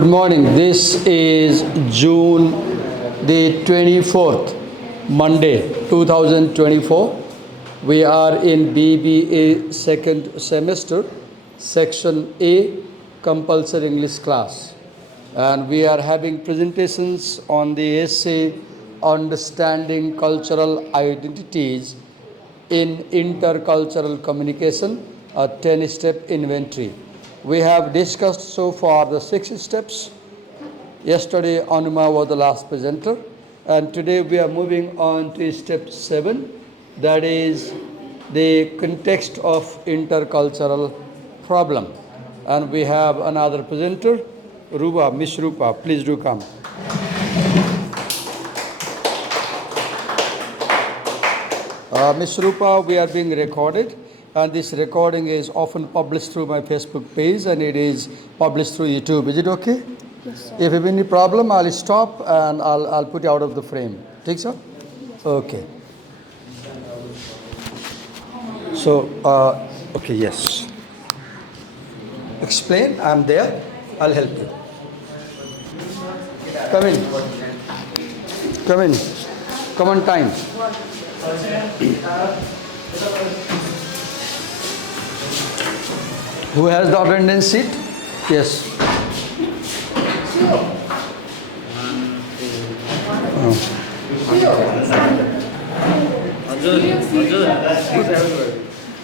Good morning. This is June the 24th, Monday, 2024. We are in BBA second semester, section A, compulsory English class. And we are having presentations on the essay Understanding Cultural Identities in Intercultural Communication, a 10-step inventory. We have discussed so far the 6 steps. Yesterday, Anuma was the last presenter. And today we are moving on to step 7, that is the context of intercultural problem. And we have another presenter, Rupa, Miss Rupa, please do come. Miss Rupa, we are being recorded, and this recording is often published through my Facebook page, and it is published through YouTube. Is it okay? Yes, sir. If you have any problem, I'll stop and I'll put you out of the frame. Take sir? Yes. Okay. So, okay, yes. Explain, I'm there. I'll help you. Come in. Come in. Come on time. Who has the attendance sheet? Yes.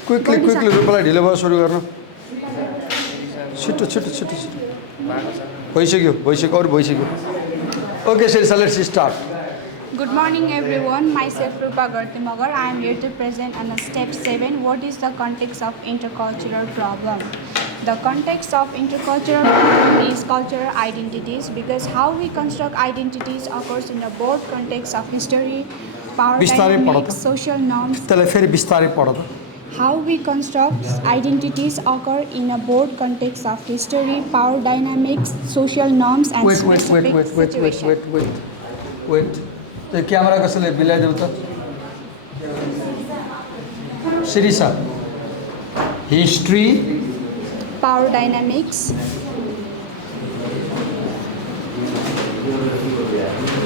Quickly, Rupa, ढिलो भयो सुरु गर्न छिटो छिटो छिटो छिटो भइसक्यो अरू भइसक्यो okay Sirsa, let's start. Good morning, everyone. Myself Rupa Gartimagar. I am here to present on step 7. What is the context of intercultural problem? The context of intercultural problem is cultural identities, because how we construct identities occurs in the broad context of history, power dynamics, social norms. त्यसलाई फेरि बिस्तारै पढ त How we construct identities occur in a broad context of history, power dynamics, social norms, and specific situations. Wait. त्यो camera कसैले मिलाइदेऊ त Sirsa. History, Power dynamics,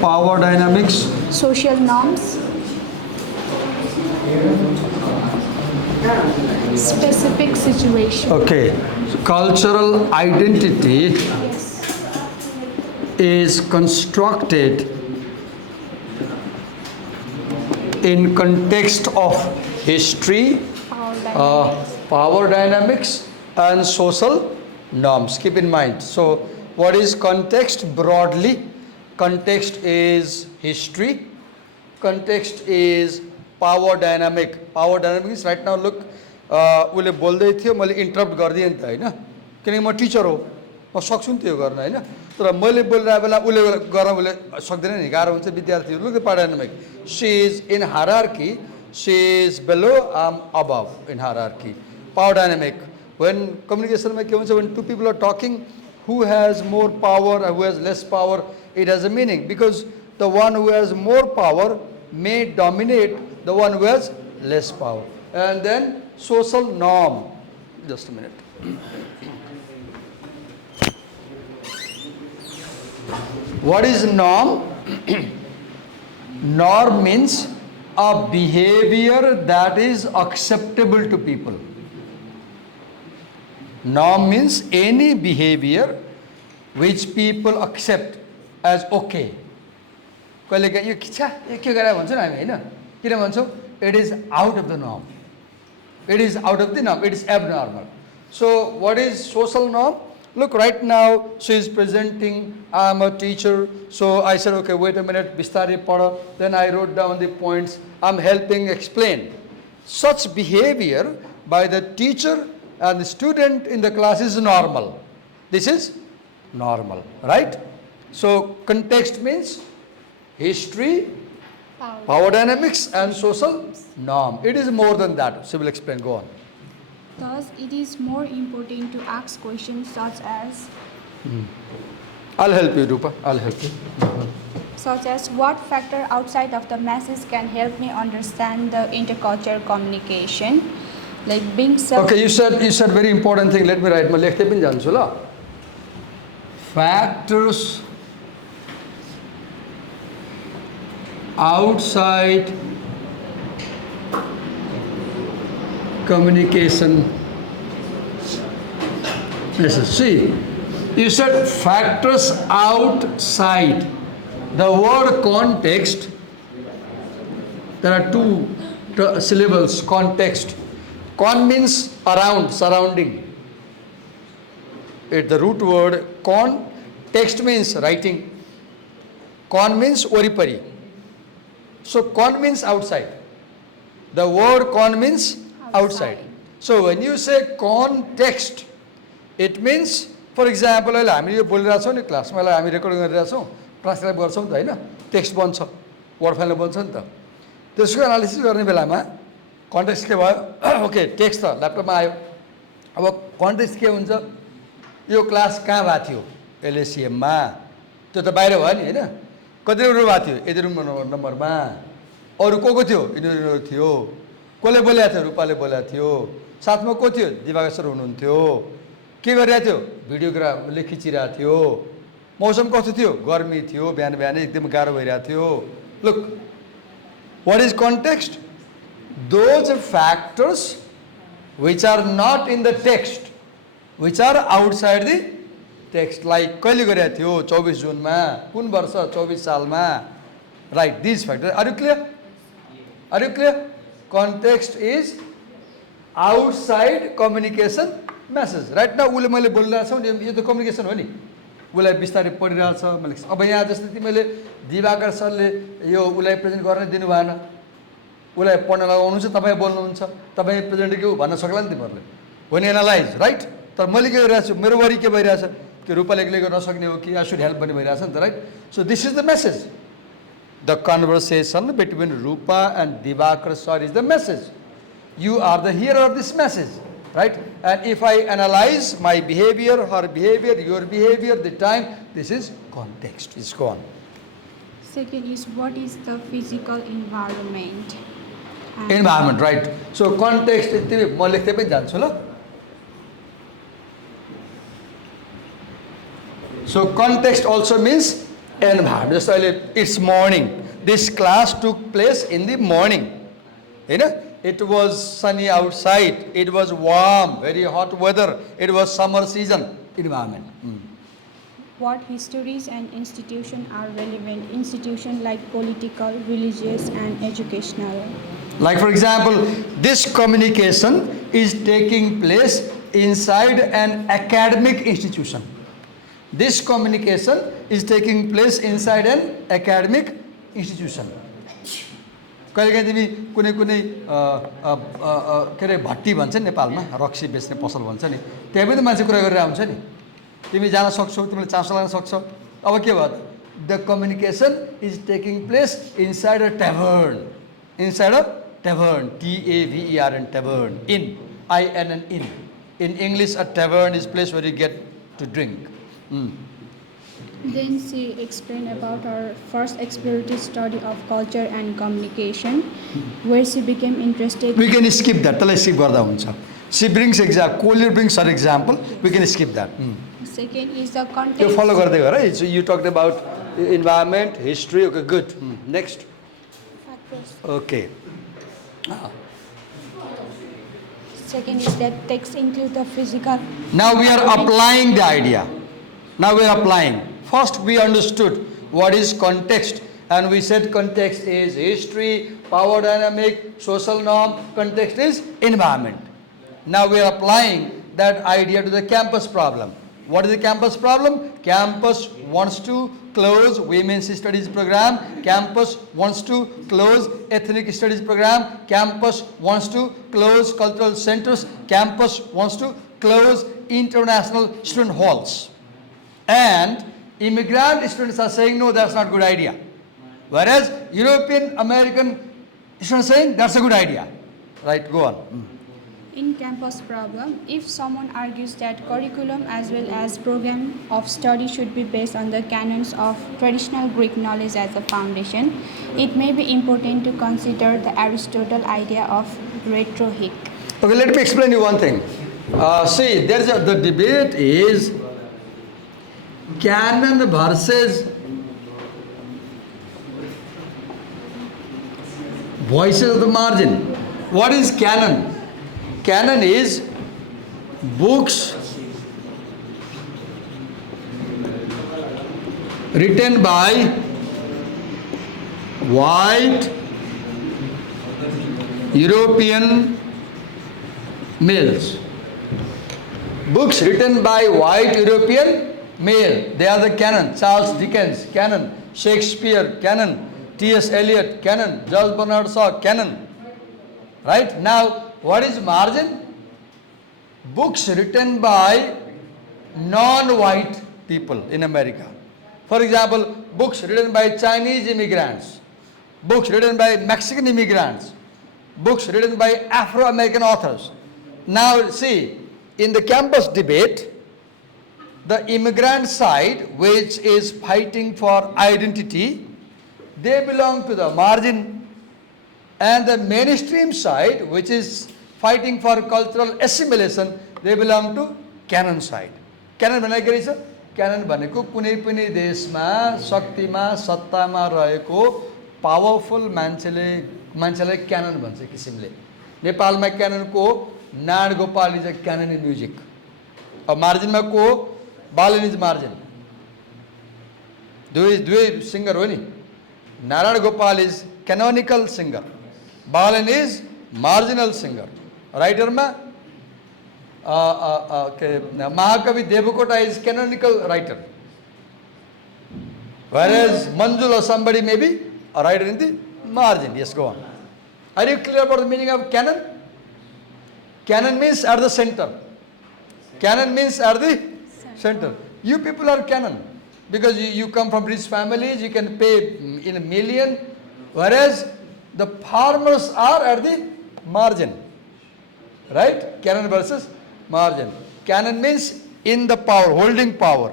power dynamics, social norms, specific situation. okay. So cultural identity Yes. is constructed in context of history, power dynamics and social norms. Keep in mind. So what is context broadly? Context is history. Context is power dynamic. Power dynamic is right now look उसले बोल्दै थियो मैले interrupt गर्दिएँ नि त हैन किनकि म Stitcher हो म सक्छु नि त्यो गर्न हैन तर मैले बोलिरहेको बेला उसले गर्न उसले सक्दैन नि गाह्रो हुन्छ विद्यार्थीहरू look at power dynamic. She is in hierarchy, she is below, I'm above in hierarchy. Power dynamic, when communication में क्या हुन्छ when two people are talking, who has more power and who has less power, it has a meaning because the one who has more power may dominate the one who has less power. And then social norm, just a minute. What is norm? Norm means a behavior that is acceptable to people. Norm means any behavior which people accept as okay. कहिलेकाहीँ यो के गरे भन्छौँ हामी हैन किन भन्छौँ it is out of the norm. It is out of the norm. It is abnormal. So what is social norm? Look, right now she is presenting, I am a teacher, so I said, okay, wait a minute, bistari pada. Then I wrote down the points, I am helping explain. Such behavior by the teacher and the student in the class is normal. This is normal, right? So context means history, power dynamics and social norm. It is more than that. She will explain, go on. Thus, it is more important to ask questions such as I'll help you, Rupa. I'll help you. such as what factor outside of the message can help me understand the intercultural communication, like being self. Okay, you said very important thing. Let me write. म लेख्दै पनि जान्छु ल. factors outside communication message. See, you said factors outside. The word context, there are two syllables, context. Con means around, surrounding. The root word con, text means writing. Con means oripari. So con means outside. The word con means outside. So when you say context, it means, for example, अहिले हामी यो बोलिरहेको छौँ नि क्लासमा, यसलाई हामी record गरिरहेको छौँ, ट्रान्सक्राइब गर्छौँ त होइन, टेक्स्ट बन्छ, वर्ड फाइलमा बन्छ नि त। त्यसको एनालिसिस गर्ने बेलामा कन्टेक्स्ट के भयो? ओके, टेक्स्ट त ल्यापटपमा आयो। अब कन्टेक्स्ट के हुन्छ? यो क्लास कहाँ भएको थियो? एलएसिएममा। त्यो त बाहिर भयो नि होइन? कति रुम भएको थियो? यति रुम नम्बरमा। अरू को थियो? यिनीहरू थियो। कसले बोलेको थियो? रूपाले बोलेको थियो। साथमा को थियो? दिवाकर सर हुनुहुन्थ्यो। के गरिरहेको थियो? भिडियोग्राफले खिचिरहेको थियो। मौसम कस्तो थियो? गर्मी थियो, बिहान बिहानै एकदम गाह्रो भइरहेको थियो। Look, what is context? Those factors which are not in the text, which are outside the text, like कहिले गरेको थियो? 24 जुनमा, कुन वर्ष? 24 सालमा, right? These factors. Are you clear? Are you clear? Context is outside communication message. Right now उसले मैले बोलिरहेको छु नि, यो त कम्युनिकेसन हो नि। उसलाई बिस्तारै पढिरहेको छ मैले। अब यहाँ जस्तै तिमीले दिवाकर सरले यो उसलाई प्रेजेन्ट गर्न दिनु भएन, उसलाई पढ्न लगाउनु छ, तपाईँ बोल्नुहुन्छ, तपाईँ प्रेजेन्ट के हो भन्न सक्ला नि तिमीहरूले। when analyse, right? तर मैले के गरिरहेको छु? मेरो वरि के भइरहेछ कि रूपाले एक्लै गर्न नसक्ने हो कि आई सुड हेल्प भन्ने भइरहेछ नि त, right? So this is the message. The conversation between Rupa end Diwakar sir is the message. You are the hearer of this message, right? And if I analyze my behavior, her behavior, your behavior, the time, this is context. It's gone. Second is, what is the physical environment? Environment, right? So context, म लेख्दै पनि जान्छु ल. So context also means environment. Just it's morning. This class took place in the morning. You know? It was sunny outside. It was warm, very hot weather. It was summer season. Environment. What histories and institutions are relevant? Institutions like political, religious, and educational. Like for example, this communication is taking place inside an academic institution. This communication is taking place inside an academic institution. कहिलेकाहीँ तिमी कुनै कुनै के अरे भट्टी भन्छ नि नेपालमा, रक्सी बेच्ने पसल भन्छ नि, त्यहाँ पनि मान्छे कुरा गरेर आउँछ नि, तिमी जान सक्छौ, तिमीले चासो लाग्न सक्छौ. अब के भयो? The communication is taking place inside a tavern. Inside a tavern, TAVERN, tavern, inn, INN, inn. In English, a tavern is place where you get to drink. Then she explained about her first exploratory study of culture and communication, where she became interested. We can skip that. त्यसलाई skip गर्दा हुन्छ. She brings example. Collier brings her example. We can skip that. Second is the You context. follow गर्दै गर है. So you talked about environment, history. Okay, good. Next. Okay. Second is that text include the physical. Now we are applying the idea. Now we are applying. First we understood what is context, and we said context is history, power dynamic, social norm. Context is environment. Now we are applying that idea to the campus problem. What is the campus problem? Campus wants to close women's studies program. Campus wants to close ethnic studies program. Campus wants to close cultural centers. Campus wants to close international student halls. And immigrant students are saying, no, that's not a good idea. Whereas European American students are saying, that's a good idea. Right, go on. In campus problem, if someone argues that curriculum as well as program of study should be based on the canons of traditional Greek knowledge as a foundation, it may be important to consider the Aristotle idea of rhetoric. Okay, let me explain you one thing. See, the debate is Canon versus Voices of the Margin. What is canon? Canon is books written by white European males. Books written by white European male. They are the canon. Charles Dickens, canon. Shakespeare, canon. T.S. Eliot, canon. George Bernard Shaw, canon. Right? Now, what is margin? Books written by non-white people in America. For example, books written by Chinese immigrants, books written by Mexican immigrants, books written by Afro-American authors. Now see, in the campus debate, the immigrant side, which is fighting for identity, they belong to the margin, and the mainstream side, which is fighting for cultural assimilation, they belong to canon side. Canon भनेको के रहेछ? Canine भनेको कुनै पनि देशमा शक्तिमा सत्तामा रहेको powerful मान्छेलाई क्यानन भन्छ किसिमले. नेपालमा क्याननको Narayan Gopal is a canon in music. अब मार्जिनमा को बालन इज मार्जिन. दुई सिंगर हो नि. Narayan Gopal is canonical singer, Balan is marginal singer. राइटरमा Mahakavi Devakota is canonical writer, whereas Manjul or somebody may be a writer in the margin. Yes, go on. Are you clear about the meaning of canon? Canon means at the center. Canon means at the center. You people are canon because you come from rich families, you can pay in a million, whereas the farmers are at the margin. Right? Canon versus margin. Canon means in the power, holding power.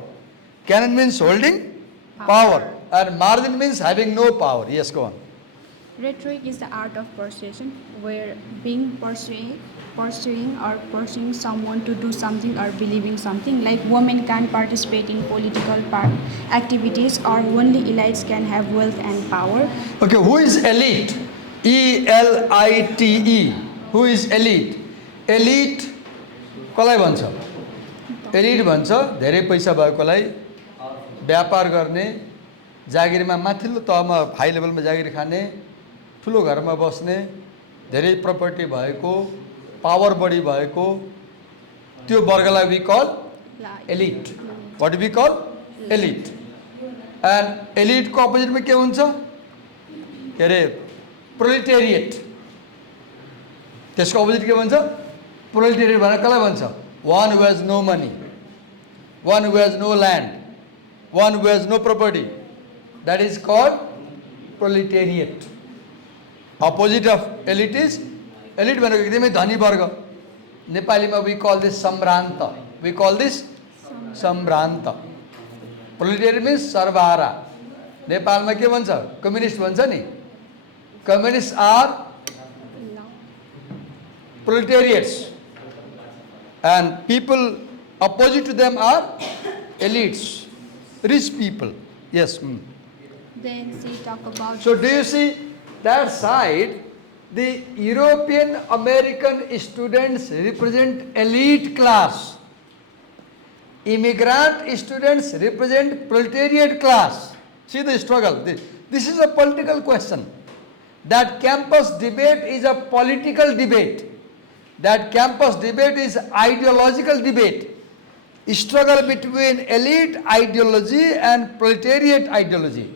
Canon means holding power. And margin means having no power. Yes, go on. Rhetoric is the art of persuasion, where being pursuing or pursuing someone to do something or believing something. Like women can participate in political activities, or only elites can have wealth and power. Okay, who is elite? E-L-I-T-E. Who is elite? Elite कसलाई भन्छ? Elite भन्छ धेरै पैसा भएकोलाई, व्यापार गर्ने, जागिरमा माथिल्लो तहमा high लेभलमा जागिर खाने, ठुलो घरमा बस्ने, धेरै प्रपर्टी भएको, पावर बढी भएको, त्यो वर्गलाई we call elite. What do we call? Elite. And elite को अपोजिट में के हुन्छ? के अरे proletariat. त्यसको अपोजिट के भन्छ? Proletariat भनेको कसलाई भन्छ? One who has no money, one who has no land, one who has no property. That is called proletariat. Opposite of elite is elite भनेको एकदमै धनी वर्ग. नेपालीमा we call this सम्भ्रान्त. We call this सम्भ्रान्त. Proletariat means सर्वहारा. नेपालमा के भन्छ? Communist भन्छ नि. Communists are proletariats. And people opposite to them are elites, rich people. Yes. Then we talk about. So do you see that side? The European American students represent elite class. Immigrant students represent proletariat class. See the struggle. This is a political question. That campus debate is a political debate. That campus debate is ideological debate. Struggle between elite ideology and proletariat ideology.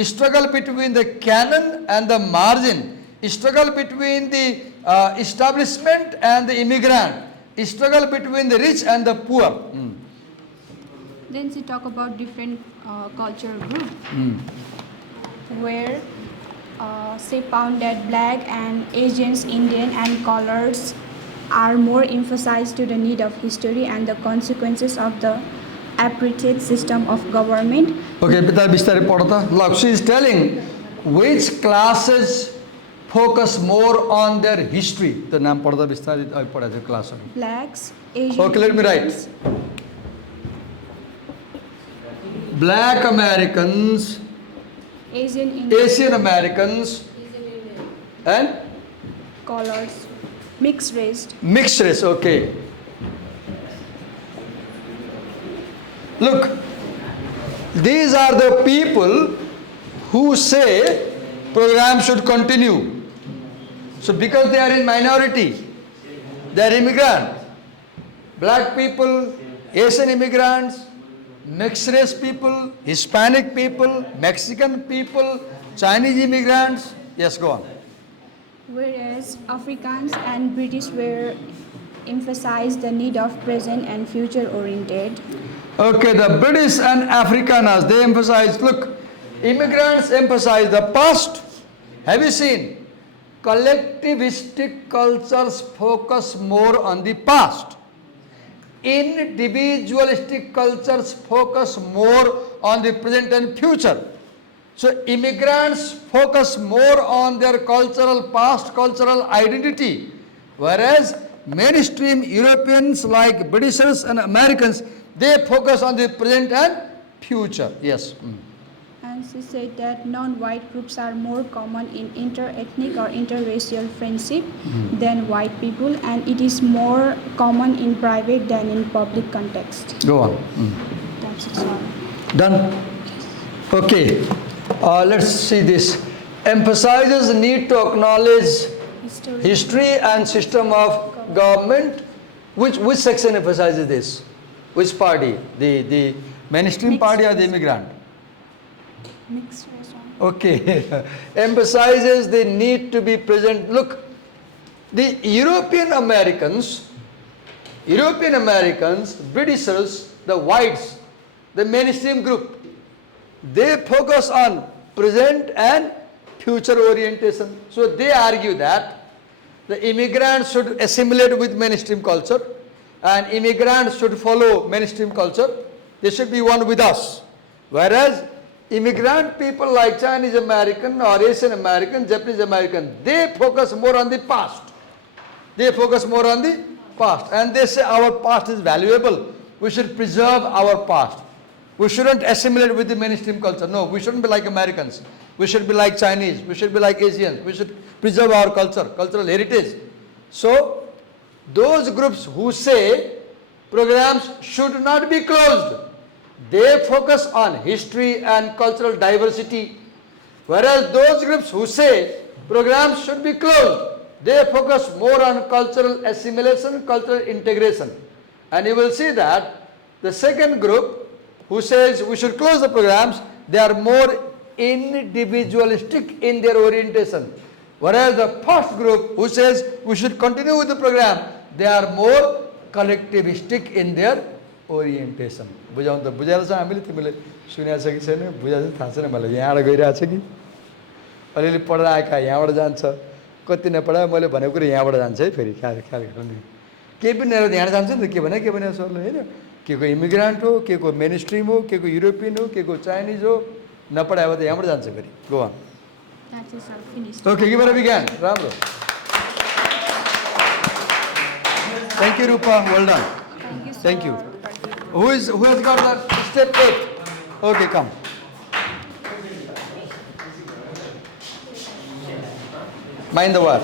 Struggle between the canon and the margin. Struggle between the establishment and the immigrant. Struggle between the rich and the poor. Then we talk about different cultural groups, where say found that black and Asians, Indian and colors are more emphasized to the need of history and the consequences of the apartheid system of government. Okay, look, she is telling which classes focus more on their history. The name padha bistari padha class. Blacks, Asians. Okay, let me write. black Americans, Asian Americans, and colors, mixed race. mixed race. Okay. Look, these are the people who say program should continue. So because they are in minority, they are immigrant. Black people, Asian immigrants, mixed race people, Hispanic people, Mexican people, Chinese immigrants. Yes, go on. Whereas Africans and British were emphasized the need of present and future oriented. Okay, the British and Afrikaners, they emphasize, look, immigrants emphasize the past. Have you seen? Collectivistic cultures focus more on the past. Individualistic cultures focus more on the present and future. So immigrants focus more on their cultural past, cultural identity, whereas mainstream Europeans like Britishers and Americans, they focus on the present and future. Yes. And she said that non-white groups are more common in inter-ethnic or interracial friendship than white people, and it is more common in private than in public context. Go on. That's it, sorry. Done? Okay. Let's see this. Emphasizes the need to acknowledge history and system of government. Which section emphasizes this? Which party? The mainstream Mixed party or the immigrant? Mixed race. Okay. Emphasizes the need to be present. Look, the European Americans, Britishers, the whites, the mainstream group, they focus on present and future orientation. So they argue that the immigrants should assimilate with mainstream culture and immigrants should follow mainstream culture. They should be one with us. Whereas immigrant people like Chinese American or Asian American, Japanese American, they focus more on the past. They focus more on the past. And they say our past is valuable. We should preserve our past. We shouldn't assimilate with the mainstream culture. No, we shouldn't be like Americans. We should be like Chinese. We should be like Asians. We should preserve our culture, cultural heritage. So, those groups who say programs should not be closed, they focus on history and cultural diversity. Whereas those groups who say programs should be closed, they focus more on cultural assimilation, cultural integration. And you will see that the second group who says we should close the programs, they are more individualistic in their orientation. Whereas the first group who says we should continue with the program, they are more collectivistic in their orientation. बुझाउँ त बुझाएर चाहिँ हामीले तिमीले सुनेको छ कि छैन बुझाएको थाहा छैन मलाई यहाँबाट गइरहेछ कि अलिअलि पढेर आएका यहाँबाट जान्छ कति नपढायो मैले भनेको कुरा यहाँबाट जान्छ है फेरि ख्याल ख्याल गर्नु केही पनि यहाँ जान्छ नि त के भने सरले होइन के को इमिग्रेन्ट हो के को मेन स्ट्रिम हो के को युरोपियन हो के को चाइनिज हो नपढायो भने त यहाँबाट जान्छ फेरि गो अन ओके के भएर बिगान राम्रो thank you Rupa well done thank you who has got that step 8 okay come mind the word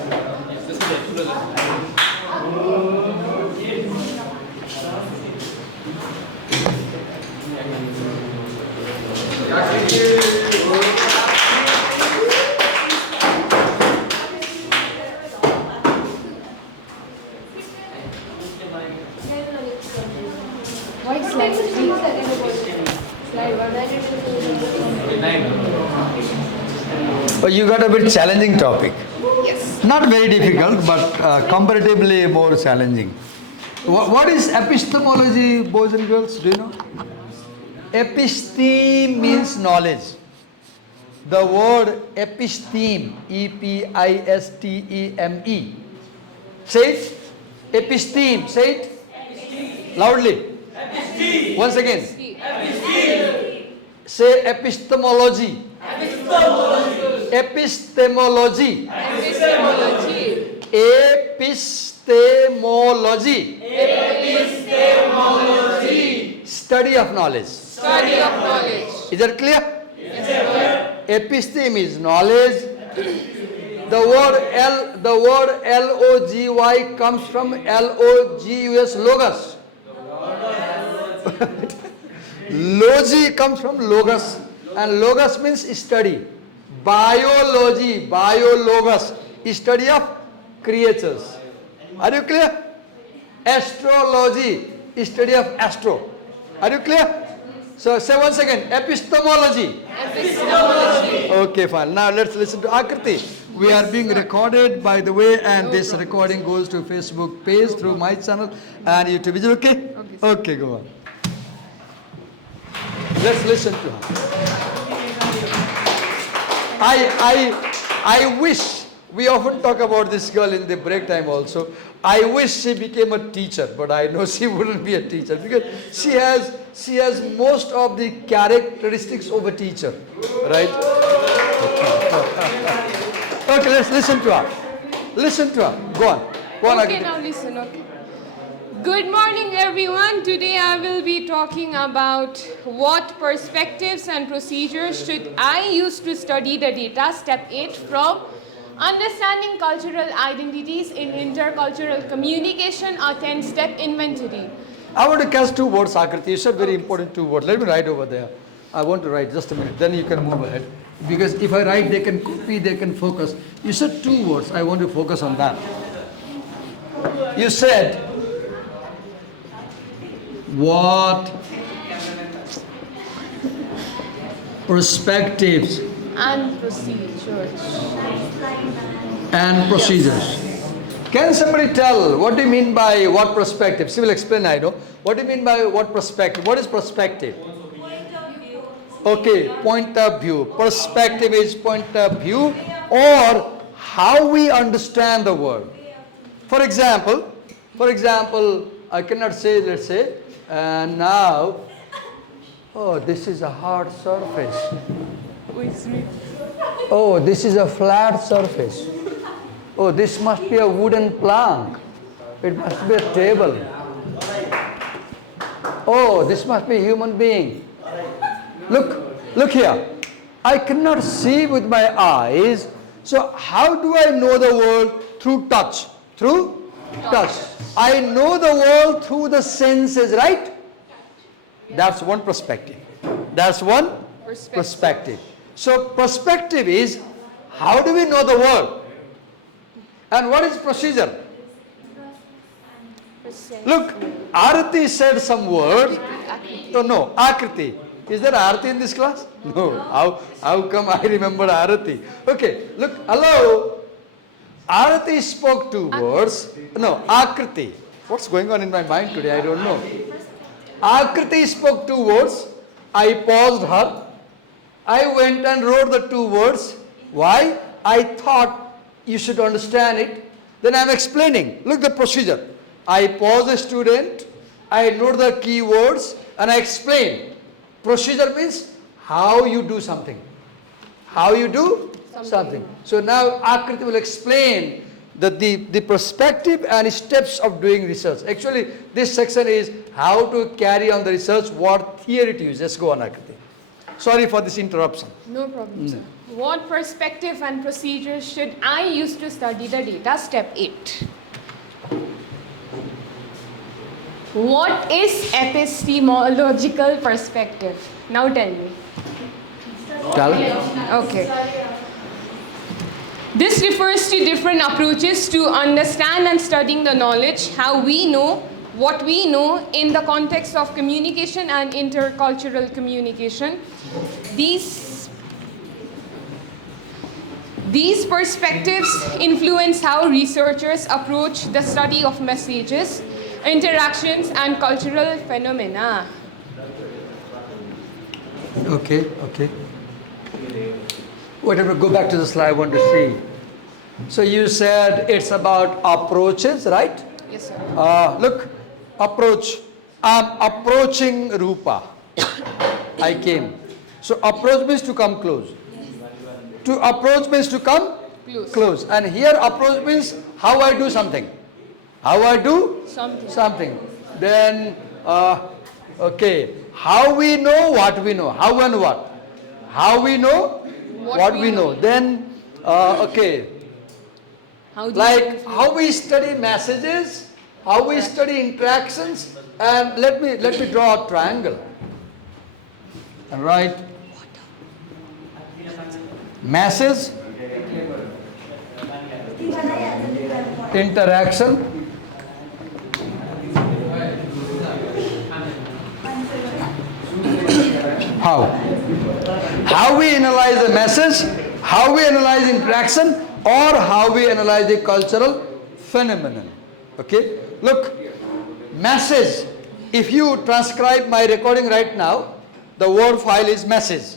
But you got a bit challenging topic. Yes. Not very difficult, but comparatively more challenging. What is epistemology, boys and girls? Do you know? Episteme means knowledge. The word episteme, E-P-I-S-T-E-M-E. Say it. Episteme. Say it. Episteme. Loudly. Episteme. Once again. Episteme. Say epistemology. Epistemology. Epistemology. Epistemology. Epistemology. Study of knowledge. Study of knowledge. Is that clear? Episteme is knowledge. The word L-O-G-Y comes from L-O-G-U-S, logos. Logi comes from logos, and logos means study. Biology, biologos, study of creatures. Are you clear? Astrology, study of astro. Are you clear? So say once again, epistemology. Epistemology. Okay, fine. Now let's listen to Akriti. We are being recorded, by the way, and this recording goes to Facebook page through my channel and YouTube. Is it okay? Okay, go on. Let's listen to her. I wish, we often talk about this girl in the break time also. I wish she became a teacher, but I know she wouldn't be a teacher because she has most of the characteristics of a teacher, right? Okay, let's listen to her. Listen to her. Go on. Go on. Okay, now listen, okay. Good morning, everyone. Today I will be talking about what perspectives and procedures should I use to study the data. Step 8 from Understanding Cultural Identities in Intercultural Communication, a 10-step inventory. I want to catch two words, Akriti. You said very important two words. Let me write over there. I want to write just a minute. Then you can move ahead. Because if I write, they can copy, they can focus. You said two words. I want to focus on that. You said, what perspectives And procedures. and procedures. Can somebody tell what do you mean by what perspective? She will explain, I know. What do you mean by what perspective? What is perspective? Okay, point of view. Perspective is point of view or how we understand the world. For example, I cannot say, let's say, now, oh, this is a hard surface. Oh, this is a flat surface. Oh, this must be a wooden plank. It must be a table. Oh, this must be a human being. Look here. I cannot see with my eyes. So how do I know the world? Through touch. Through touch. I know the world through the senses, right? That's one perspective. That's one perspective. So perspective is how do we know the world? And what is procedure? Look, Arati said some words. Oh no, Akriti. Is there Arati in this class? No. How come I remember Arati? Okay, look, hello. Arati spoke two words. No, Akriti. What's going on in my mind today? I don't know. Akriti spoke two words. I paused her. I went and wrote the two words. Why? I thought you should understand it. Then I'm explaining. Look the procedure. I pause a student. I note the key words and I explain. Procedure means how you do something. How you do something. So now Akriti will explain the perspective and steps of doing research. Actually, this section is how to carry on the research, what theory to use. Just go on, Akriti. Sorry for this interruption. No problem, sir. What perspective and procedures should I use to study the data? Step 8. What is epistemological perspective? Now tell me. Tell. Okay. This refers to different approaches to understand and studying the knowledge, how we know, what we know in the context of communication and intercultural communication. These perspectives influence how researchers approach the study of messages, interactions, and cultural phenomena. Okay. Whatever, go back to the slide I want to see. So you said it's about approaches, right? Yes, sir. Look, approach. I'm approaching Rupa. I came. So approach means to come close. To approach means to come close. And here approach means how I do something. How I do Something. something. Then Okay. How we know what we know. How and what? How we know what we know. Then, okay. How do you Like how we study messages, how we study interactions, and let me draw a triangle. All right. Message, interaction, how we analyze the message, how we analyze interaction, or how we analyze the cultural phenomenon. Okay, look, message, if you transcribe my recording right now, the word file is message.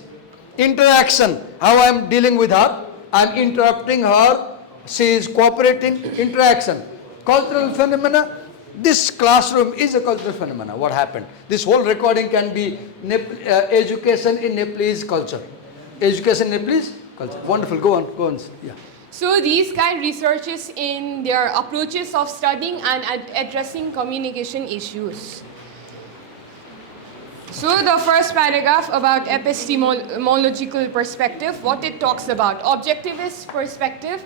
Interaction, how I am dealing with her, I am interrupting her, she is cooperating. Interaction. Cultural phenomena, this classroom is a cultural phenomena. What happened? This whole recording can be education in Nepalese culture. Education in Nepalese culture. Wonderful. Go on. Yeah. So these guide researches in their approaches of studying and addressing communication issues. So the first paragraph about epistemological perspective, what it talks about: objectivist perspective,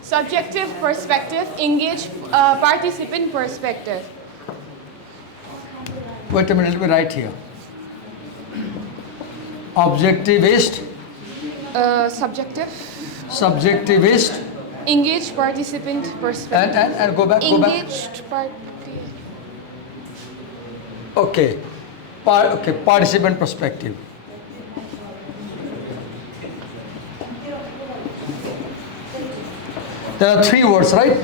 subjective perspective, engaged participant perspective. Wait a minute, let me write here. Objectivist, subjectivist, engaged participant perspective. and go back. Engaged party. Okay. Participant perspective. There are three words, right?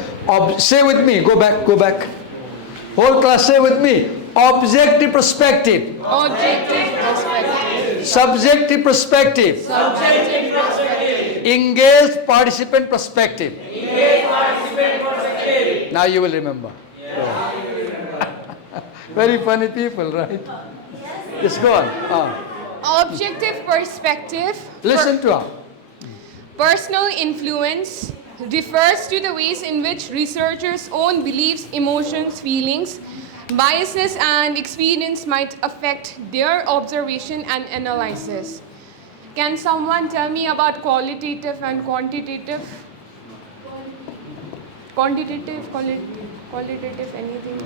Say with me. Go back. Whole class, say with me. Objective perspective. Objective perspective. Subjective perspective. Subjective perspective. Engaged participant perspective. Now you will remember. Very funny people, right? Just go on. Objective perspective. Listen to her. Personal influence refers to the ways in which researchers' own beliefs, emotions, feelings, biases, and experience might affect their observation and analysis. Can someone tell me about qualitative and quantitative? Quantitative, qualitative, anything?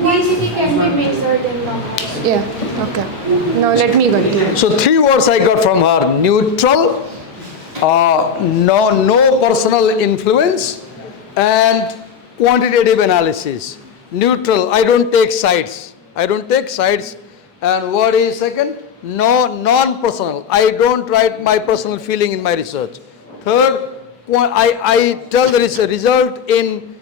Quantity can be measured in numbers. Yeah, okay. Now let me continue. So three words I got from her: neutral, no personal influence, and quantitative analysis. Neutral, I don't take sides. And what is second? No, non-personal. I don't write my personal feeling in my research. Third, I tell the result in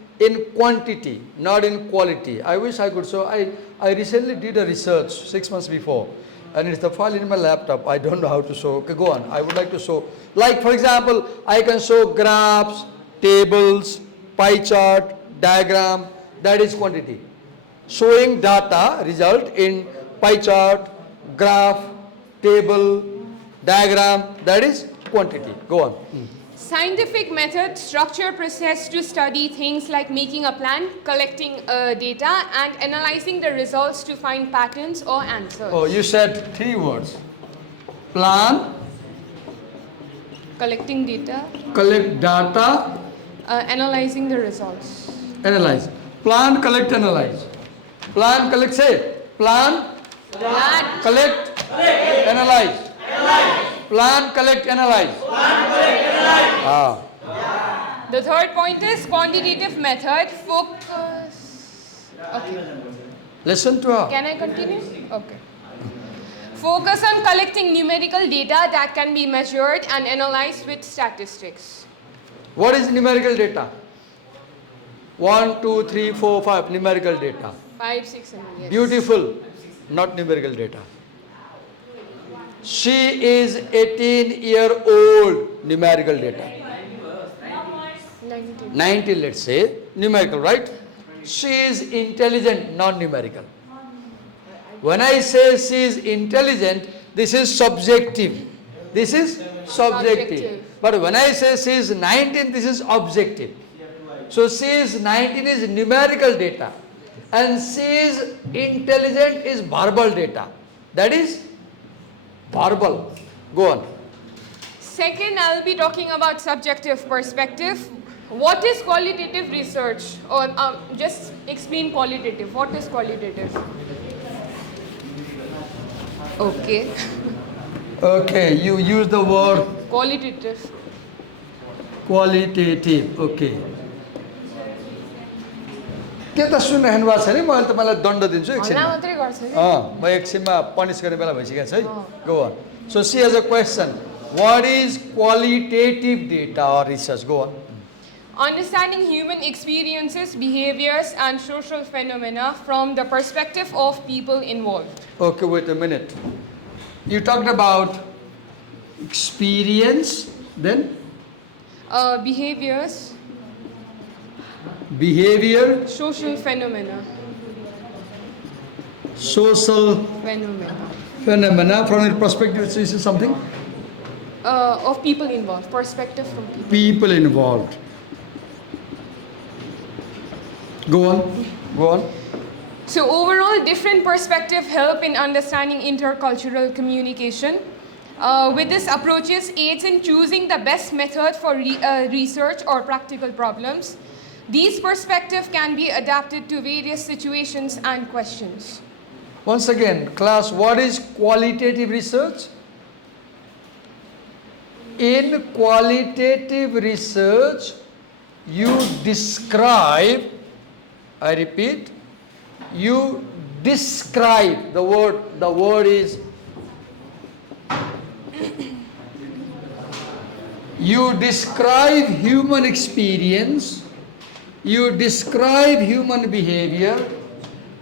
quantity, not in quality. I wish I could show. I recently did a research 6 months before, and it's the file in my laptop. I don't know how to show. Okay, go on. I would like to show. Like for example, I can show graphs, tables, pie chart, diagram. That is quantity. Showing data result in pie chart, graph, table, diagram. That is quantity. Go on. Scientific method, structure process to study things like making a plan, collecting data, and analyzing the results to find patterns or answers. Oh, you said three words. Plan, Collecting data, collect data, analyzing the results. analyze. Plan, collect, analyze. Plan, collect, say. Plan, collect, analyze. Plan, collect, analyze. The third point is quantitative method, focus. Okay. Listen to her. Can I continue? Okay. Focus on collecting numerical data that can be measured and analyzed with statistics. What is numerical data? 1, 2, 3, 4, 5 numerical data. 5, 6, and yes. Beautiful, not numerical data. She is 18-year-old, numerical data. 19. 19, let's say, numerical, right? She is intelligent, non-numerical. When I say she is intelligent, this is subjective. This is subjective. But when I say she is 19, this is objective. So she is 19 is numerical data. And she is intelligent is verbal data. That is verbal. Go on. Second, I'll be talking about subjective perspective. What is qualitative research? Or just explain qualitative. What is qualitative? Okay. Okay, you use the word Qualitative. qualitative. Okay. के त सुनिरहनु भएको छ नि मैले तपाईँलाई दण्ड दिन्छु हल्ला एकछिनमा मात्रै गर्छ कि? म एकछिनमा पनिस गर्ने बेला भइसकेको छ है go on so C has a question what is qualitative data or research go on Understanding human experiences, behaviors, and social phenomena from the perspective of people involved. Okay, wait a minute. You talked about experience, then Behaviors, behavior, social phenomena. social Phenomena. phenomena. From your perspective, is this something? Of people involved. Perspective from people. People involved. Go on. Go on. So overall, different perspectives help in understanding intercultural communication. With this approaches aids in choosing the best method for research or practical problems. These perspectives can be adapted to various situations and questions. Once again, class, what is qualitative research? In qualitative research, you describe, I repeat, you describe, the word is, you describe human experience, you describe human behavior,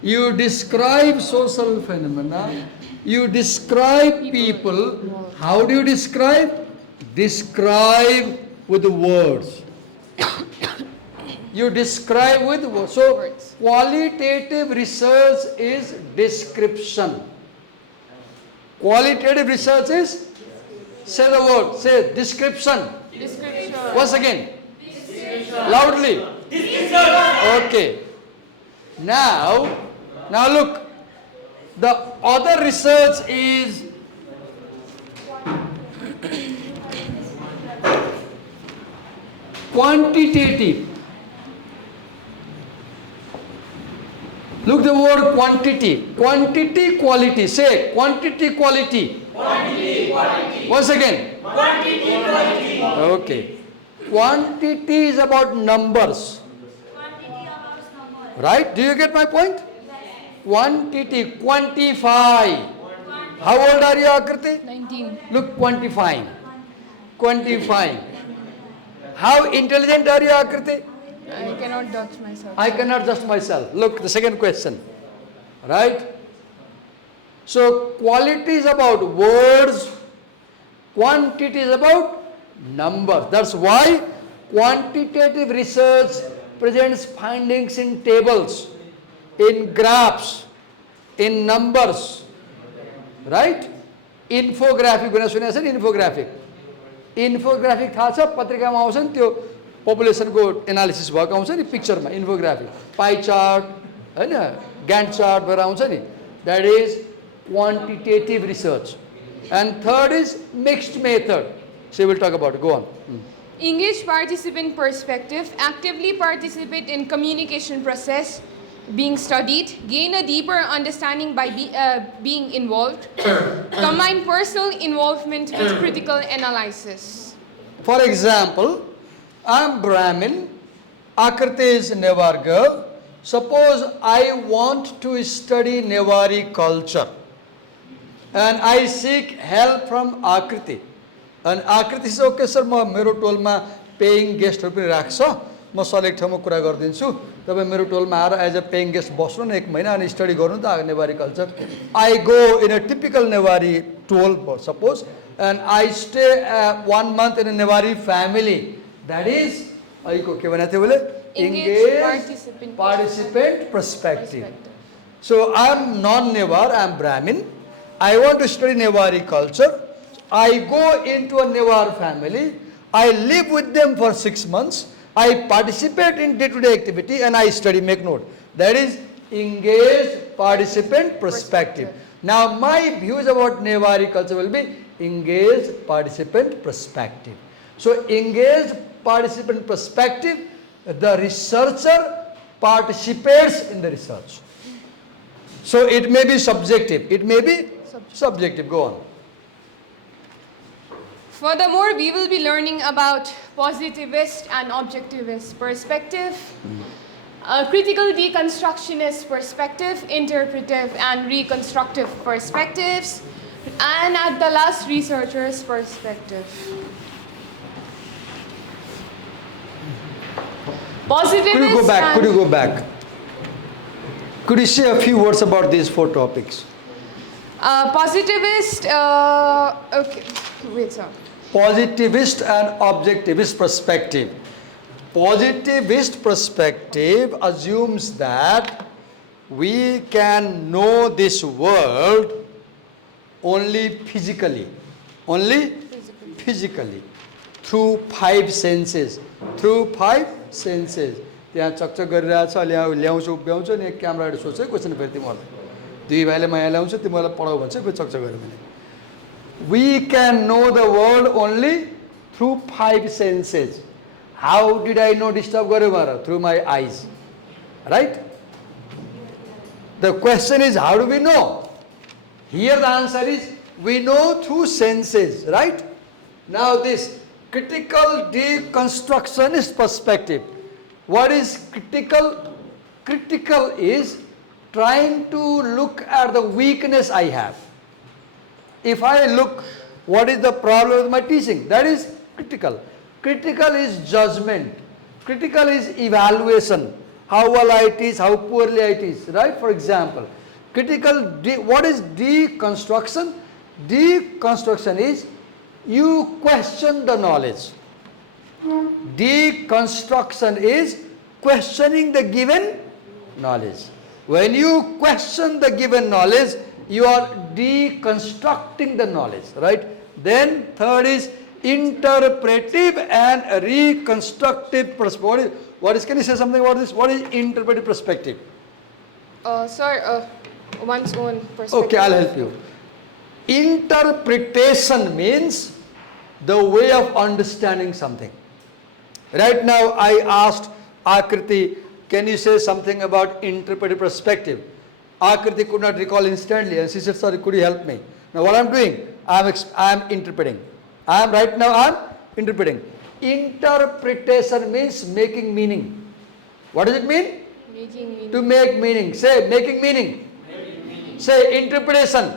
you describe social phenomena, you describe people. How do you describe? Describe with the words. You describe with words. So, qualitative research is description. Qualitative research is, say the word, say description. Description. Once again. Loudly. Okay. Now look. The other research is quantitative. Look the word quantity. Quantity, quality. Say quantity, quality. Quantity, quality. Once again. Quantity, quality. Okay. Quantity is about numbers. Right? Do you get my point? Quantity, quantify. How old are you, Akriti? 19. Look, quantifying. Quantifying. How intelligent are you, Akriti? I cannot judge myself. I cannot judge myself. Look, the second question. Right? So, quality is about words. Quantity is about numbers. That's why quantitative research presents findings in tables, in graphs, in numbers. Right? Infographic, when I say infographic. Infographic थाहा छ पत्रिकामा आउँछ नि त्यो पपुलेसनको analysis भएको आउँछ नि पिक्चरमा इन्फोग्राफिक पाई चार्ट हैन ग्यान्ट चार्ट भएर आउँछ नि that is quantitative research and third is mixed method so will talk about go on Engage participant perspective, actively participate in communication process being studied, gain a deeper understanding by being involved, combine personal involvement with critical analysis. For example, I am Brahmin, Akriti is Newar girl. Suppose I want to study Newari culture and I seek help from Akriti. And Akriti says, okay sir, म मेरो टोलमा paying गेस्टहरु पनि राख्छ म select ठाउँमा कुरा गर्दिन्छु तपाईं मेरो टोलमा आएर एज अ पेइङ गेस्ट बस्नु न एक महिना अनि स्टडी गर्नु त Newari culture I go in a typical Newari tole suppose and I stay 1 month in a Newari family that is अहिको के भनेको थियो बोले engage participant perspective. So I am non-Newar, I am Brahmin. I want to study Newari culture. I go into a Newar family. I live with them for 6 months, I participate in day-to-day activity and I study, make note. That is engaged participant perspective. Now my views about Newari culture will be engaged participant perspective. So engaged participant perspective, the researcher participates in the research. So it may be subjective. It may be subjective. Go on. Furthermore, we will be learning about positivist and objectivist perspective, critical deconstructionist perspective, interpretive and reconstructive perspectives, and at the last, researcher's perspective. Positivist Could you go back? and- Could you go back? Could you say a few words about these 4 topics? Positivist, okay, wait, sir. Positivist and objectivist perspective. Positivist perspective assumes that we can know this world only physically, through 5 senses, त्यहाँ चकचक गरिरहेछ, ल्याउँछु उभ्याउँछु नि एक क्यामेराबाट सोध्छ question फेरि तिमीहरूलाई 2 भाइले म यहाँ ल्याउँछु तिमीलाई पढाउ भन्छ फेरि चकचक गऱ्यो भने we can know the world only through 5 senses. How did I know disturb garyo mara? Through my eyes, right? The question is, how do we know? Here the answer is, we know through senses, right? Now this critical deconstructionist perspective. What is critical? Critical is trying to look at the weakness I have. If I look, what is the problem with my teaching? That is critical. Critical is judgment. Critical is evaluation. How well I teach, how poorly I teach, right? For example, what is deconstruction? Deconstruction is you question the knowledge. Deconstruction is questioning the given knowledge. When you question the given knowledge, you are deconstructing the knowledge, right? Then third is interpretive and reconstructive perspective. Can you say something about this? What is interpretive perspective? Sir, one's own perspective. Okay, I'll help you. Interpretation means the way of understanding something. Right now I asked Akriti, can you say something about interpretive perspective? Akriti could not recall instantly and she said, sorry, could you help me? Now what I'm doing, I'm interpreting. I'm interpreting. Interpretation means making meaning. What does it mean? Making meaning. To make meaning. Say making meaning. Say interpretation.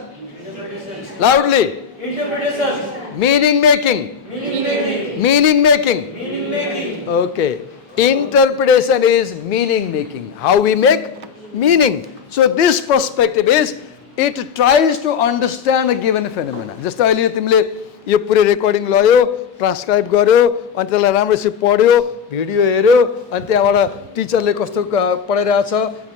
Loudly. Interpretation. Meaning making. Meaning making. Meaning making. Meaning making. Okay. Interpretation is meaning making. How we make meaning. So this perspective is, it tries to understand a given phenomena. Just earlier तिमीले यो पुरै recording लयो, transcribe गर्यो, अनि त्यसलाई राम्रोसित पढ्यो, video हेर्यो, अनि त्यहाँबाट टिचरले कस्तो पढाइरहेछ,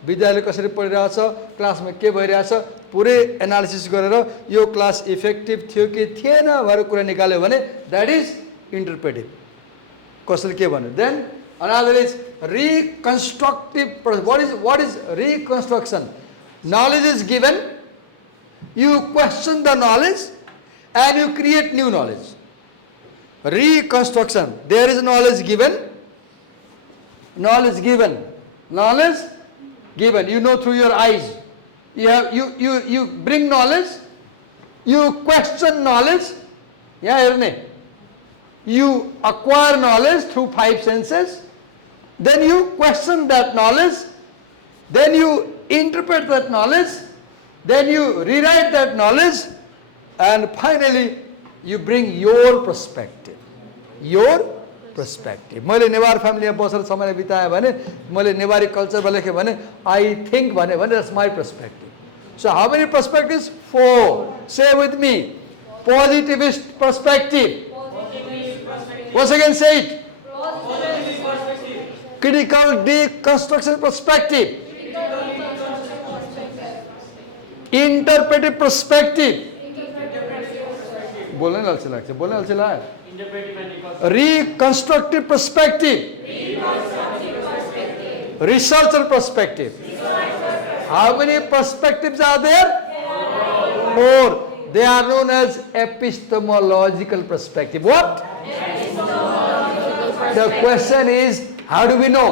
विद्यार्थीले कसरी पढिरहेछ, क्लासमा के भइरहेछ, पुरै एनालिसिस गरेर यो क्लास इफेक्टिभ थियो कि थिएन भनेर कुरा निकाल्यो भने द्याट इज इन्टरप्रेटिभ. कसले के भन्यो? Then another is reconstructive. What is reconstruction? Knowledge is given, you question the knowledge and you create new knowledge. Reconstruction, there is knowledge given, you know through your eyes. You bring knowledge, you question knowledge, you acquire knowledge through 5 senses, then you question that knowledge, then you interpret that knowledge, then you rewrite that knowledge, and finally you bring your perspective. मैले नेवार फ्यामिलीमा बसेर समय बिताएँ भने, मैले नेवारी कल्चरमा लेखेँ भने, I think भने that's my perspective. So how many perspectives? 4. Say with me. Positivist perspective. Once again say it. Critical deconstruction perspective. Interpretive perspective. बोल्नै अल्छी लाग्छ बोल्नै अल्छी लाग्यो Interpretive and reconstructive. reconstructive perspective researcher perspective how many perspectives are there 4 they are known as epistemological perspective what the question is how do we know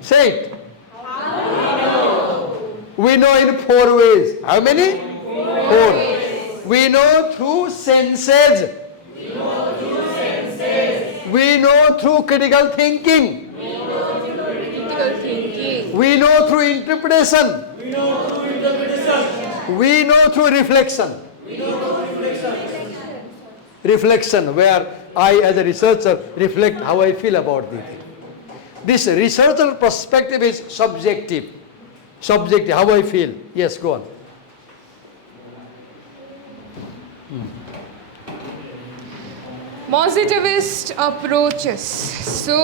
say it we know in 4 ways how many 4 we know through senses we know through critical thinking. Critical thinking. We know through interpretation. We know through reflection. Reflection, where I as a researcher reflect how I feel about the thing. This researcher perspective is subjective. Subjective, how I feel. Yes, go on. Positivist approaches. So,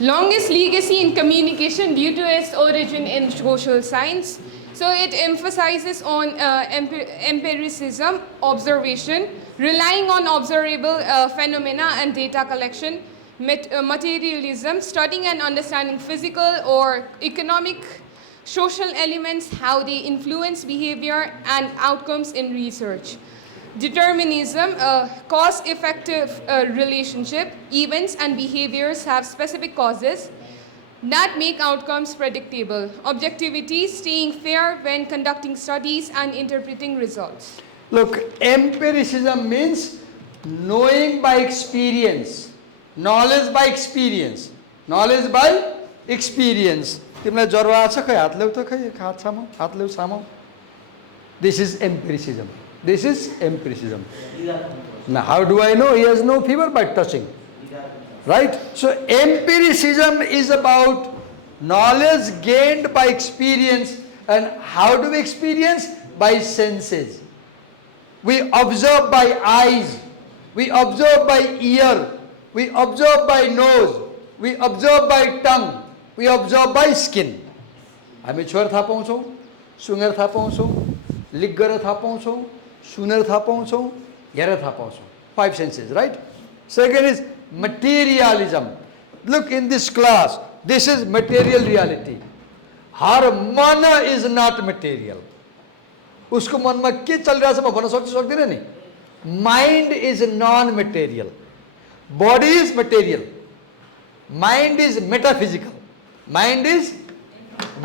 longest legacy in communication due to its origin in social science. So, it emphasizes on empiricism, observation, relying on observable phenomena and data collection, materialism, studying and understanding physical or economic, social elements, how they influence behavior and outcomes in research. Determinism, cause-effective relationship, events and behaviors have specific causes that make outcomes predictable. Objectivity, staying fair when conducting studies and interpreting results. Look, empiricism means knowing by experience. Knowledge by experience. Knowledge by experience. तिमीलाई ज्वरो आछ खै हात ल्याउ त खै हात सामौ हात ल्याउ सामौ This is empiricism. This is empiricism. Now, how do I know he has no fever? By touching. Right? So, empiricism is about knowledge gained by experience. And how do we experience? By senses. We observe by eyes. We observe by ear. We observe by nose. We observe by tongue. We observe by skin. हामी छोएर थाहा पाउँछौँ, सुँगेर थाहा पाउँछौँ, लिक गरेर थाहा पाउँछौँ, सुनेर थाहा पाउँछौँ, हेरेर थाहा पाउँछौँ. 5 senses, right? Second is materialism. Look in this class, this is material reality. Her मन is not material. उसको मनमा के चलिरहेछ म भन्न सक्छु सक्दिनँ नि. Mind is non-material. Body is material. Mind is metaphysical. Mind is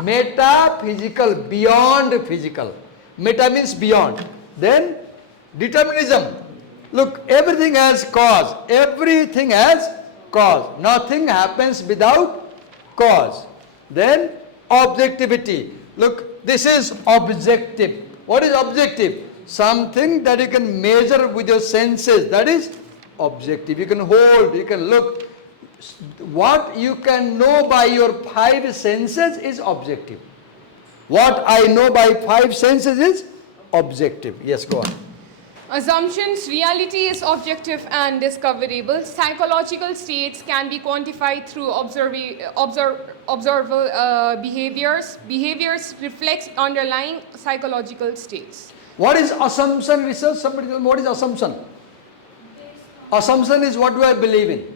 metaphysical, beyond physical. Meta means beyond. Then determinism. Look, everything has cause. Everything has cause. Nothing happens without cause. Then objectivity. Look, this is objective. What is objective? Something that you can measure with your senses. That is objective. You can hold, you can look. What you can know by your 5 senses is objective. What I know by 5 senses is objective. Yes, go on. Assumptions, reality is objective and discoverable. Psychological states can be quantified through observable behaviors. Behaviors reflect underlying psychological states. What is assumption research? Somebody tell me, what is assumption? Assumption is what do I believe in.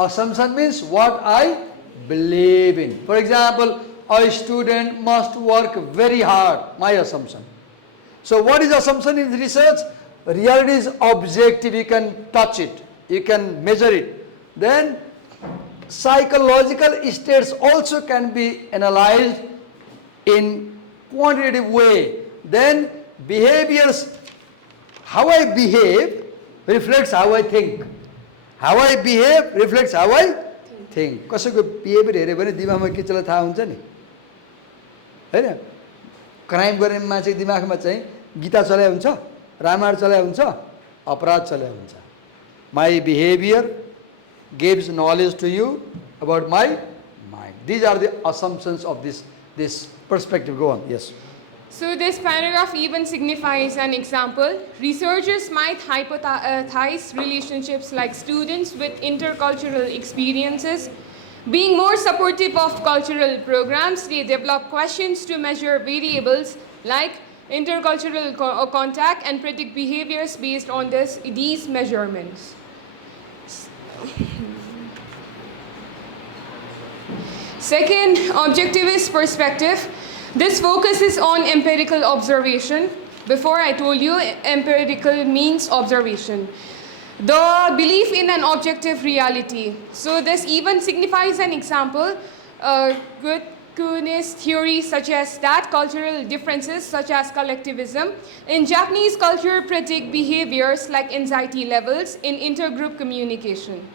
Assumption means what I believe in. For example, a student must work very hard. My assumption. So what is assumption in research? Reality is objective. You can touch it. You can measure it. Then psychological states also can be analyzed in quantitative way. Then behaviors, how I behave reflects how I think. How I behave reflects how I think. कसैको behaviour हेऱ्यो भने दिमागमा के चल्छ थाहा हुन्छ नि हैन. Crime गर्ने मान्छेको दिमागमा चाहिँ गीता चलाइ हुन्छ, रामायण चलाइ हुन्छ, अपराध चलाइ हुन्छ. My behavior gives knowledge to you about my mind. These are the assumptions of this perspective. Go on. Yes. So this paragraph even signifies an example. Researchers might hypothesize relationships like students with intercultural experiences. Being more supportive of cultural programs, they develop questions to measure variables like intercultural contact, and predict behaviors based on these measurements. Second, objectivist perspective. This focuses on empirical observation. Before I told you, empirical means observation. The belief in an objective reality. So this even signifies an example. Kuhn's theory suggests that cultural differences such as collectivism in Japanese culture predict behaviors like anxiety levels in intergroup communication.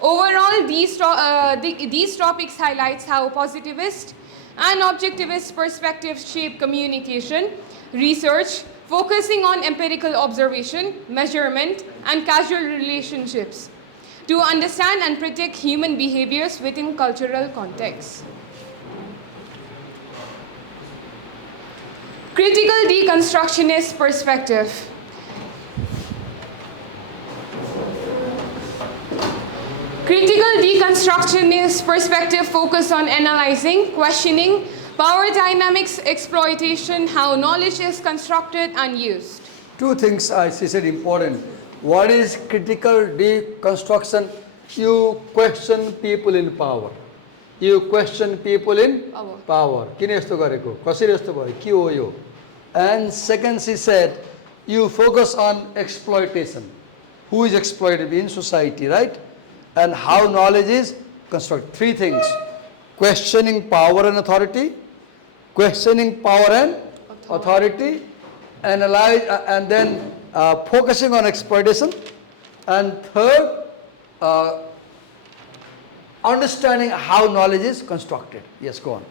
Overall, these topics highlights how positivist and objectivist perspectives shape communication, research, focusing on empirical observation, measurement, and causal relationships to understand and predict human behaviors within cultural contexts. Critical deconstructionist perspective. Critical deconstructionist perspective focus on analyzing, questioning, power dynamics, exploitation, how knowledge is constructed and used. Two things she said important. What is critical deconstruction? You question people in power. You question people in power. किन यस्तो गरेको कसरी यस्तो भयो के हो यो? And second, she said, you focus on exploitation. Who is exploited in society, right? And how knowledge is constructed. Three things: questioning power and authority, questioning power and authority, analyze and then focusing on exploitation, and third, understanding how knowledge is constructed. Yes, go on.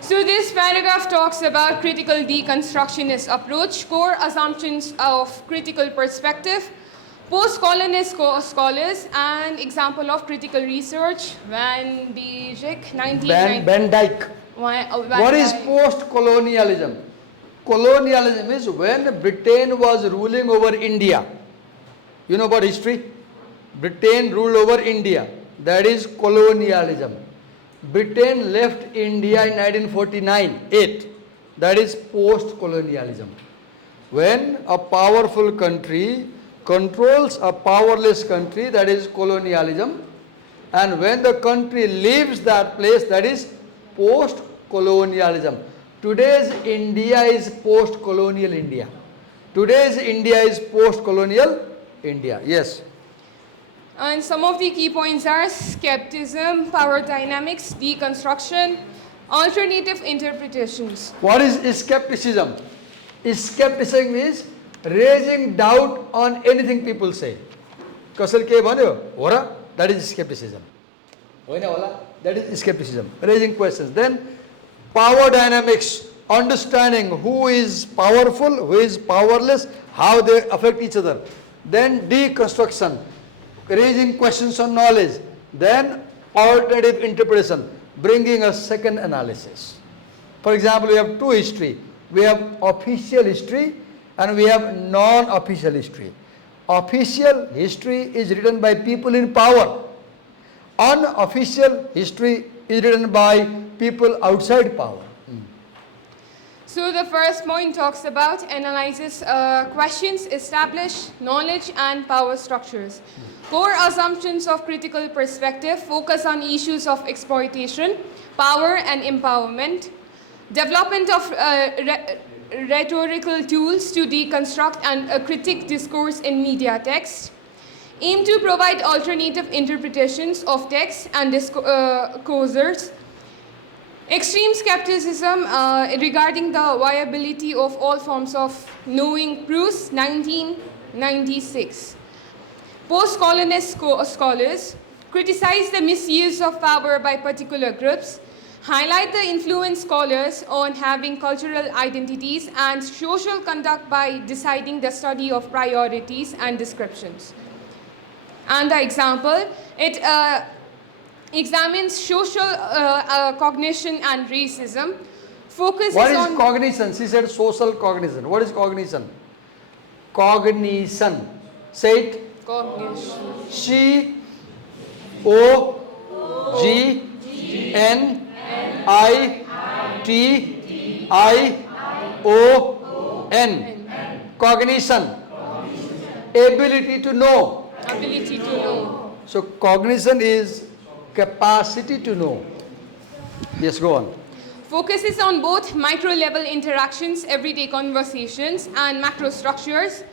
So this paragraph talks about critical deconstructionist approach, core assumptions of critical perspective, post-colonist scholars, and example of critical research. Van Dijk, 1990. Van Dyke. What is post-colonialism? Colonialism is when Britain was ruling over India. You know about history? Britain ruled over India. That is colonialism. Britain left India in 1949-8. That is post-colonialism. When a powerful country controls a powerless country, that is colonialism. And when the country leaves that place, that is post-colonialism. Today's India is post-colonial India. Today's India is post-colonial India. Yes. And some of the key points are skepticism, power dynamics, deconstruction, alternative interpretations. What is skepticism? Skepticism is raising doubt on anything people say. Kasal ke bhanyo? Hora? That is skepticism. Hoina hola? That is skepticism. Raising questions. Then power dynamics, understanding who is powerful, who is powerless, how they affect each other. Then deconstruction, raising questions on knowledge. Then alternative interpretation, bringing a second analysis. For example, we have two history. We have official history and we have non-official history. Official history is written by people in power. Unofficial history is written by people outside power. So the first point talks about analyzes questions, establish knowledge and power structures. Core assumptions of critical perspective focus on issues of exploitation, power and empowerment. Development of rhetorical tools to deconstruct and critique discourse in media text. Aim to provide alternative interpretations of text and discourses. Extreme skepticism regarding the viability of all forms of knowing proofs, 1996. Post-colonist scholars criticize the misuse of power by particular groups, highlight the influence scholars on having cultural identities and social conduct by deciding the study of priorities and descriptions. And the example, it examines social cognition and racism, focuses What is on... cognition? She said social cognition. What is cognition? Cognition. Say it. Cognition. C-O-G-N-I-T-I-O-N. C-O-N. Cognition. Ability to know. Ability to know. So cognition is capacity to know. Yes, go on. Focuses on both micro-level interactions, everyday conversations, and macro structures,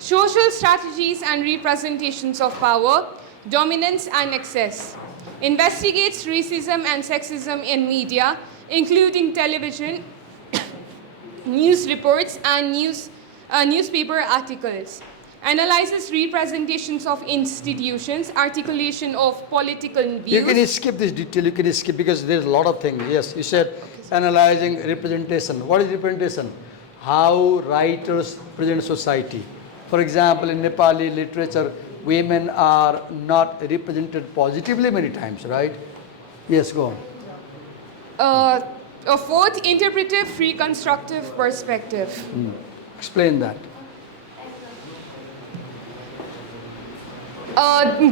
social strategies and representations of power, dominance and excess. Investigates racism and sexism in media, including television, news reports, and newspaper articles. Analyzes representations of institutions, articulation of political views. You can skip this detail, you can skip because there's a lot of things. Yes, you said analyzing representation. What is representation? How writers present society. For example, in Nepali literature, women are not represented positively many times, right? Yes, go on. A fourth, interpretive reconstructive perspective. Explain that.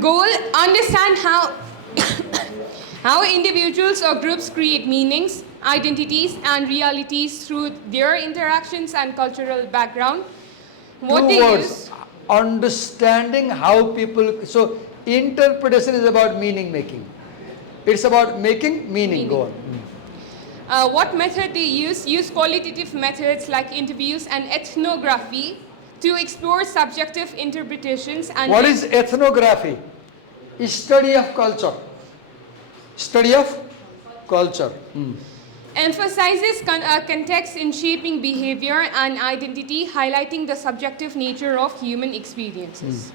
Goal, understand how how individuals or groups create meanings, identities, and realities through their interactions and cultural background. What Two they words. use. Understanding how people. So interpretation is about meaning making. It's about making meaning. Go on. What method they use qualitative methods like interviews and ethnography to explore subjective interpretations and What is ethnography? Study of culture. Study of culture. emphasizes context in shaping behavior and identity, highlighting the subjective nature of human experiences.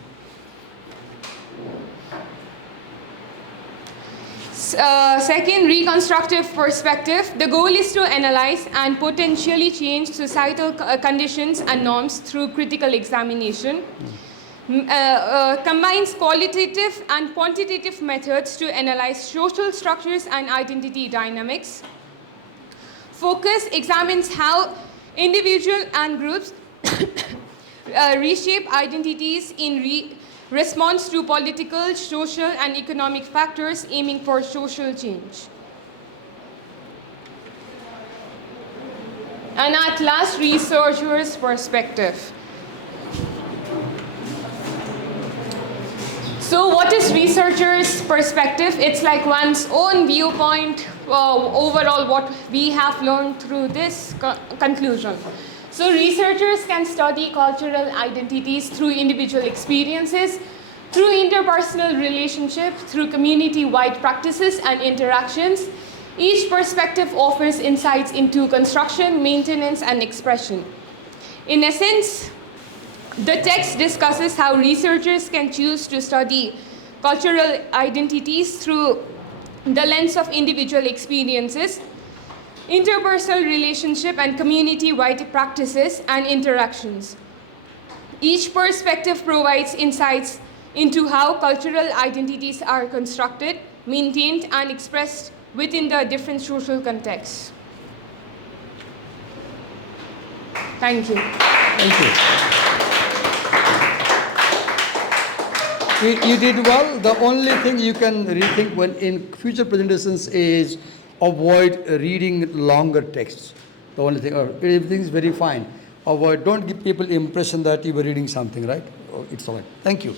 Second, reconstructive perspective. The goal is to analyze and potentially change societal conditions and norms through critical examination. Combines qualitative and quantitative methods to analyze social structures and identity dynamics. Focus examines how individuals and groups reshape identities in response to political, social, and economic factors aiming for social change. And at last, researcher's perspective. So what is researcher's perspective? It's like one's own viewpoint, overall what we have learned through this conclusion. So researchers can study cultural identities through individual experiences, through interpersonal relationships, through community-wide practices and interactions. Each perspective offers insights into construction, maintenance, and expression. In essence, the text discusses how researchers can choose to study cultural identities through the lens of individual experiences, interpersonal relationship, and community-wide practices and interactions. Each perspective provides insights into how cultural identities are constructed, maintained, and expressed within the different social contexts. Thank you. Thank you. You did well. The only thing you can rethink when in future presentations is avoid reading longer texts. The only thing, or everything is very fine. Avoid. Don't give people impression that you were reading something, right? Oh, it's all right. Thank you.